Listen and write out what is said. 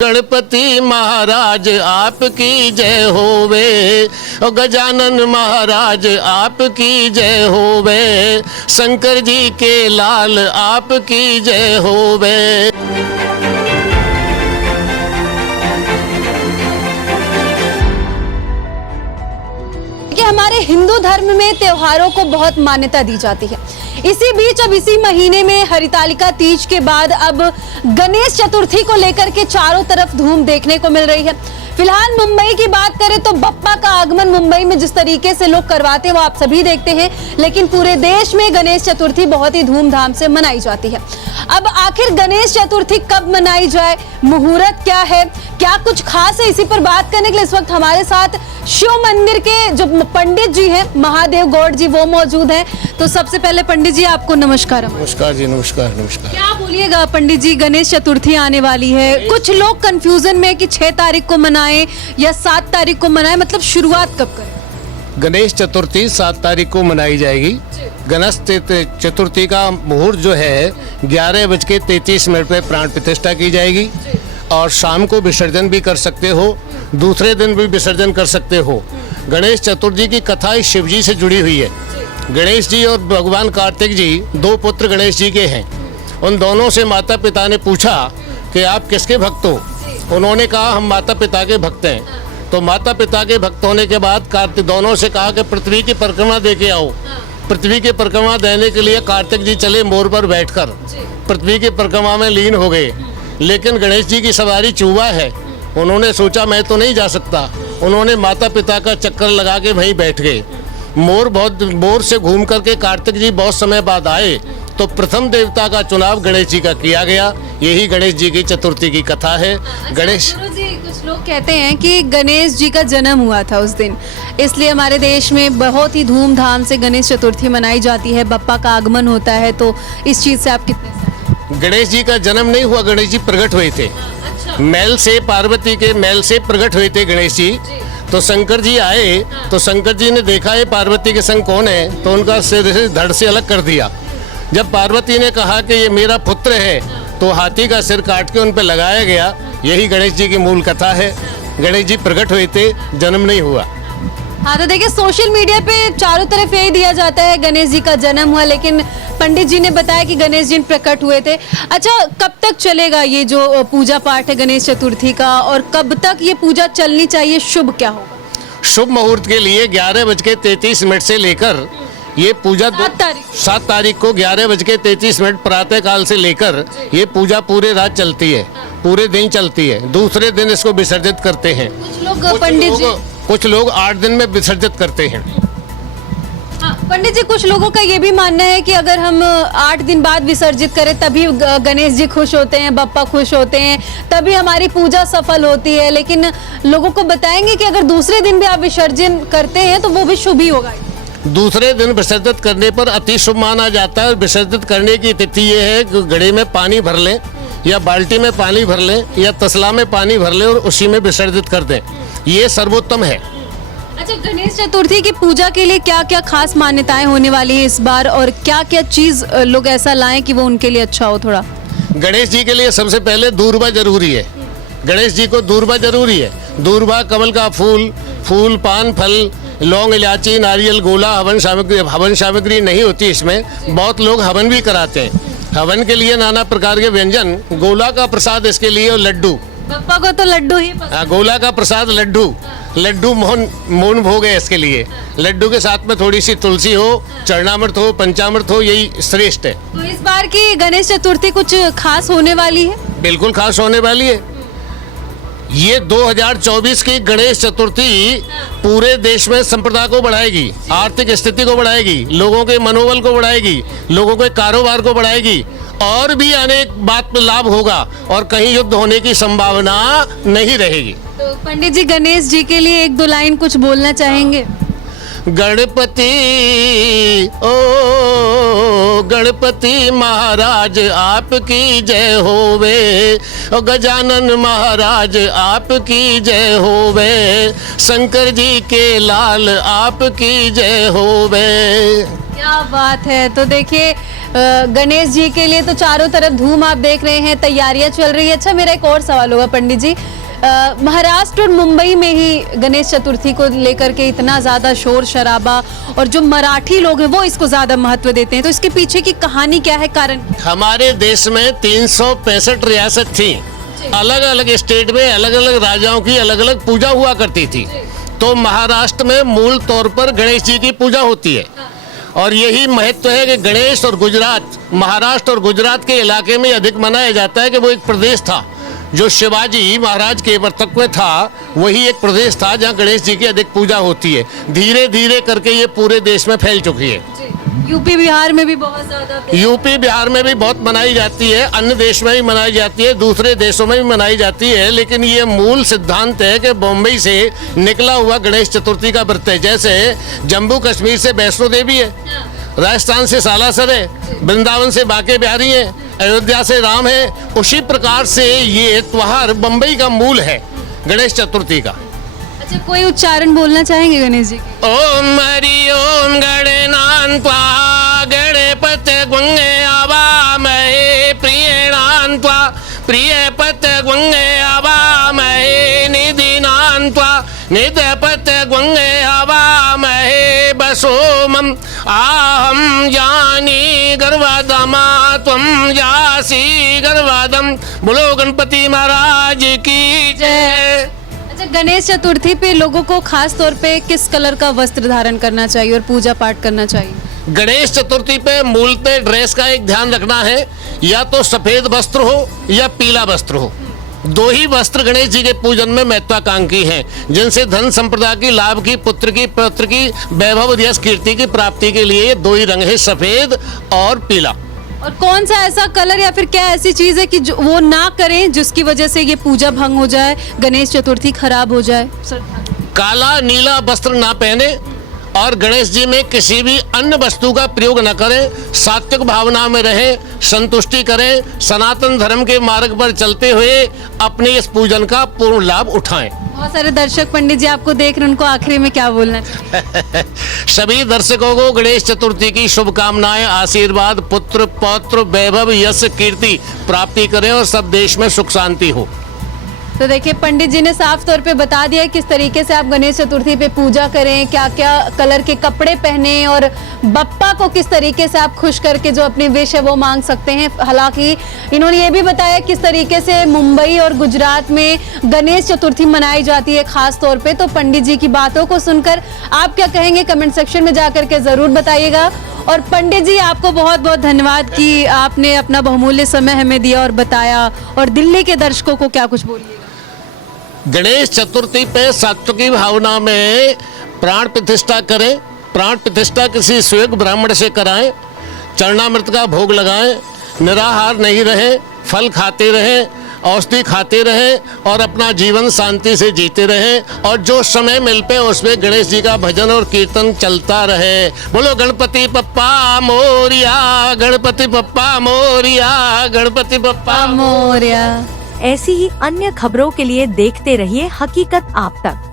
गणपति महाराज आपकी जय होवे, और गजानन महाराज आपकी जय होवे, शंकर जी के लाल आपकी जय होवे। कि हमारे हिंदू धर्म में त्योहारों को बहुत मान्यता दी जाती है। इसी बीच अब इसी महीने में हरितालिका तीज के बाद अब गणेश चतुर्थी को लेकर के चारों तरफ धूम देखने को मिल रही है। फिलहाल मुंबई की बात करें तो बप्पा का आगमन मुंबई में जिस तरीके से लोग करवाते हैं वो आप सभी देखते हैं, लेकिन पूरे देश में गणेश चतुर्थी बहुत ही धूमधाम से मनाई जाती है। अब आखिर गणेश चतुर्थी कब मनाई जाए, मुहूर्त क्या है, क्या कुछ खास है, इसी पर बात करने के लिए इस वक्त हमारे साथ शिव मंदिर के जो पंडित जी हैं महादेव गौड़ जी वो मौजूद हैं। तो सबसे पहले पंडित जी आपको नमस्कार। नमस्कार जी, नमस्कार नमस्कार। क्या बोलिएगा पंडित जी, गणेश चतुर्थी आने वाली है, कुछ लोग कंफ्यूजन में कि 6 तारीख को मनाएं या 7 तारीख को मनाएं, मतलब शुरुआत कब करें? गणेश चतुर्थी 7 तारीख को मनाई जाएगी। गणेश चतुर्थी का मुहूर्त जो है 11:33 पे प्राण प्रतिष्ठा की जाएगी और शाम को विसर्जन भी कर सकते हो, दूसरे दिन भी विसर्जन कर सकते हो। गणेश चतुर्थी की कथा शिव जी से जुड़ी हुई है। गणेश जी और भगवान कार्तिक जी 2 पुत्र गणेश जी के हैं। उन दोनों से माता पिता ने पूछा कि आप किसके भक्त हो? उन्होंने कहा हम माता पिता के भक्त हैं। तो माता पिता के भक्त होने के बाद कार्तिक दोनों से कहा कि पृथ्वी की परिक्रमा दे के आओ। पृथ्वी की परिक्रमा देने के लिए कार्तिक जी चले मोर पर बैठकर पृथ्वी की परिक्रमा में लीन हो गए। लेकिन गणेश जी की सवारी चूहा है, उन्होंने सोचा मैं तो नहीं जा सकता। उन्होंने माता पिता का चक्कर लगा के वहीं बैठ गए। मोर से घूम करके कार्तिक जी बहुत समय बाद आए तो प्रथम देवता का चुनाव गणेश जी का किया गया। यही गणेश जी की चतुर्थी की कथा है। गणेश जी, कुछ लोग कहते हैं कि गणेश जी का जन्म हुआ था उस दिन, इसलिए हमारे देश में बहुत ही धूमधाम से गणेश चतुर्थी मनाई जाती है, बप्पा का आगमन होता है। तो इस चीज से आप कितने? गणेश जी का जन्म नहीं हुआ, गणेश जी प्रकट हुए थे। मैल से, पार्वती के मैल से प्रकट हुए थे गणेश जी। तो शंकर जी आए तो शंकर जी ने देखा ये पार्वती के संग कौन है, तो उनका सिर से धड़ से अलग कर दिया। जब पार्वती ने कहा कि ये मेरा पुत्र है तो हाथी का सिर काट के उन पर लगाया गया। यही गणेश जी की मूल कथा है। गणेश जी प्रकट हुए थे, जन्म नहीं हुआ। हाँ, तो देखिए सोशल मीडिया पे चारों तरफ यही दिया जाता है गणेश जी का जन्म हुआ, लेकिन पंडित जी ने बताया कि गणेश जी प्रकट हुए थे। अच्छा, कब तक चलेगा ये जो पूजा पाठ है गणेश चतुर्थी का, और कब तक ये पूजा चलनी चाहिए, शुभ क्या होगा? शुभ मुहूर्त के लिए 11:33 से लेकर ये पूजा 7 तारीख को 11:33 प्रातः काल से लेकर ये पूजा पूरे रात चलती है, पूरे दिन चलती है। दूसरे दिन इसको विसर्जित करते हैं। कुछ लोग 8 दिन में विसर्जित करते हैं। हाँ, पंडित जी, कुछ लोगों का ये भी मानना है कि अगर हम 8 दिन बाद विसर्जित करें तभी गणेश जी खुश होते हैं, बप्पा खुश होते हैं, तभी हमारी पूजा सफल होती है। लेकिन लोगों को बताएंगे कि अगर दूसरे दिन भी आप विसर्जन करते हैं तो वो भी शुभ ही होगा। दूसरे दिन विसर्जित करने पर अति शुभ माना जाता है। विसर्जित करने की तिथि ये है कि घड़े में पानी भर लें या बाल्टी में पानी भर लें या तसला में पानी भर लें और उसी में विसर्जित कर दें, ये सर्वोत्तम है। अच्छा, गणेश चतुर्थी की पूजा के लिए क्या क्या खास मान्यताएं होने वाली है इस बार, और क्या क्या चीज लोग ऐसा लाएं कि वो उनके लिए अच्छा हो? थोड़ा गणेश जी के लिए सबसे पहले दूर्वा जरूरी है। गणेश जी को दूर्वा जरूरी है। दूर्वा, कमल का फूल, पान, फल, लौंग, इलायची, नारियल, गोला, हवन सामग्री नहीं होती इसमें। बहुत लोग हवन भी कराते हैं। हवन के लिए नाना प्रकार के व्यंजन, गोला का प्रसाद इसके लिए, और लड्डू। बप्पा को तो लड्डू ही पसंद। गोला का प्रसाद लड्डू मोहन भोग है इसके लिए। लड्डू के साथ में थोड़ी सी तुलसी हो, चरणामृत हो, पंचामृत हो, यही श्रेष्ठ है। तो इस बार की गणेश चतुर्थी कुछ खास होने वाली है? बिल्कुल खास होने वाली है। ये 2024 की गणेश चतुर्थी पूरे देश में संप्रदा को बढ़ाएगी, आर्थिक स्थिति को बढ़ाएगी, लोगों के मनोबल को बढ़ाएगी, लोगों के कारोबार को बढ़ाएगी, और भी अनेक बात में लाभ होगा और कहीं युद्ध होने की संभावना नहीं रहेगी। तो पंडित जी, गणेश जी के लिए 1-2 लाइन कुछ बोलना चाहेंगे? गणपति ओ गणपति महाराज आपकी जय होवे, और गजानन महाराज आपकी जय होवे, शंकर जी के लाल आपकी जय होवे। क्या बात है। तो देखिए गणेश जी के लिए तो चारों तरफ धूम आप देख रहे हैं, तैयारियां चल रही है। अच्छा, मेरा एक और सवाल होगा पंडित जी, महाराष्ट्र और मुंबई में ही गणेश चतुर्थी को लेकर के इतना ज्यादा शोर शराबा, और जो मराठी लोग हैं वो इसको ज्यादा महत्व देते हैं, तो इसके पीछे की कहानी क्या है, कारण? हमारे देश में 365 रियासत थी, अलग अलग स्टेट में अलग अलग राजाओं की अलग अलग पूजा हुआ करती थी। तो महाराष्ट्र में मूल तौर पर गणेश जी की पूजा होती है, और यही महत्व है कि गणेश और गुजरात, महाराष्ट्र और गुजरात के इलाके में अधिक मनाया जाता है कि वो एक प्रदेश था जो शिवाजी महाराज के वर्तक में था, वही एक प्रदेश था जहाँ गणेश जी की अधिक पूजा होती है। धीरे धीरे करके ये पूरे देश में फैल चुकी है। यूपी बिहार में भी बहुत ज्यादा, यूपी बिहार में भी बहुत मनाई जाती है, अन्य देश में भी मनाई जाती है, दूसरे देशों में भी मनाई जाती है, लेकिन ये मूल सिद्धांत है कि बॉम्बे से निकला हुआ गणेश चतुर्थी का व्रत है। जैसे जम्मू कश्मीर से वैष्णो देवी है, राजस्थान से सालासर है, वृंदावन से बांके बिहारी है, अयोध्या से राम है, उसी प्रकार से ये त्योहार बम्बई का मूल है गणेश चतुर्थी का। अच्छा, कोई उच्चारण बोलना चाहेंगे गणेश जी? ओम हरि ओम गणनान्त्वा गणपत गंगे आवामहे प्रियणान्त्वा प्रियपत गंगे आवामहे निधिनान्त्वा निधपत गंगे आवामहे बसोमम आहम जानी गर्वदमा त्वं जासी गर्वदम। बोलो गणपति महाराज की जय। अच्छा, गणेश चतुर्थी पे लोगों को खास तौर पे किस कलर का वस्त्र धारण करना चाहिए और पूजा पाठ करना चाहिए? गणेश चतुर्थी पे मूलतः ड्रेस का एक ध्यान रखना है, या तो सफेद वस्त्र हो या पीला वस्त्र हो। दो ही वस्त्र गणेश जी के पूजन में महत्वाकांक्षी हैं, जिनसे धन संपदा की, लाभ की, पुत्र की, पौत्र की, वैभव यश कीर्ति की प्राप्ति के लिए दो ही रंग है, सफेद और पीला। और कौन सा ऐसा कलर या फिर क्या ऐसी चीज है कि जो वो ना करें जिसकी वजह से ये पूजा भंग हो जाए, गणेश चतुर्थी खराब हो जाए? काला नीला वस्त्र ना पहने और गणेश जी में किसी भी अन्य वस्तु का प्रयोग न करें, सात्विक भावना में रहें, संतुष्टि करें, सनातन धर्म के मार्ग पर चलते हुए अपने इस पूजन का पूर्ण लाभ उठाएं। बहुत सारे दर्शक पंडित जी आपको देख रहे हैं, उनको आखिरी में क्या बोलना चाहिए? सभी दर्शकों को गणेश चतुर्थी की शुभकामनाएं, आशीर्वाद, पुत्र पौत्र वैभव यश कीर्ति प्राप्ति करें और सब देश में सुख शांति हो। तो देखिए पंडित जी ने साफ तौर पे बता दिया किस तरीके से आप गणेश चतुर्थी पे पूजा करें, क्या क्या कलर के कपड़े पहने और बप्पा को किस तरीके से आप खुश करके जो अपनी विश है वो मांग सकते हैं। हालांकि इन्होंने ये भी बताया किस तरीके से मुंबई और गुजरात में गणेश चतुर्थी मनाई जाती है खास तौर पे। तो पंडित जी की बातों को सुनकर आप क्या कहेंगे कमेंट सेक्शन में जाकर के जरूर बताइएगा। और पंडित जी आपको बहुत बहुत धन्यवाद कि आपने अपना बहुमूल्य समय हमें दिया और बताया। और दिल्ली के दर्शकों को क्या कुछ बोलिएगा? गणेश चतुर्थी पे सात्विकी भावना में प्राण प्रतिष्ठा करें, प्राण प्रतिष्ठा किसी सुयोग्य ब्राह्मण से कराएं, चरणामृत का भोग लगाएं, निराहार नहीं रहें, फल खाते रहें, औषधि खाते रहें और अपना जीवन शांति से जीते रहें। और जो समय मिल पे उसमें गणेश जी का भजन और कीर्तन चलता रहे। बोलो गणपति बप्पा मोरिया, गणपति बप्पा मोरिया, गणपति बप्पा मोरिया। ऐसी ही अन्य खबरों के लिए देखते रहिए हकीकत आप तक।